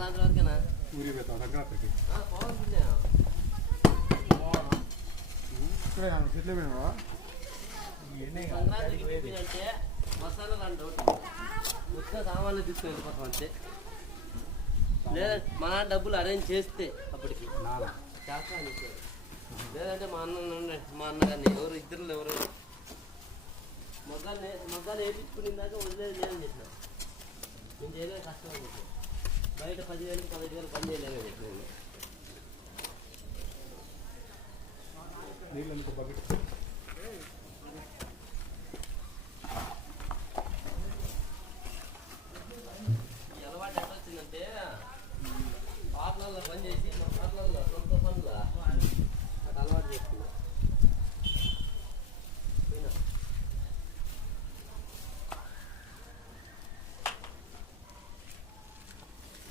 సాయంత్రం వరకేనా ఊరి పోతాం సంక్రాంతికి పోవాల్సిందే చెట్లు పోయినావా సంక్రాంతికి అంటే మసాలా రాని డౌట్ మొత్తం సామాన్లు తీసుకుని వెళ్ళిపోతాం అంతే లేదా మా నాన్న డబ్బులు అరేంజ్ చేస్తే అప్పటికి చేస్తాను లేదంటే మా అన్న కానీ ఎవరు ఇద్దరు ఎవరు మగ్గాలు వేయించుకుని దాకా వదిలేదు లేదని చెప్పిన నేను చేయలేదు కష్టం అని చెప్పి బయట 10,000 15,000 పని చేయలేదని చెప్పిన నీళ్ళందుకు బకెట్ అలవాటు ఎట్లా వచ్చిందంటే పాపలలో పని చేసి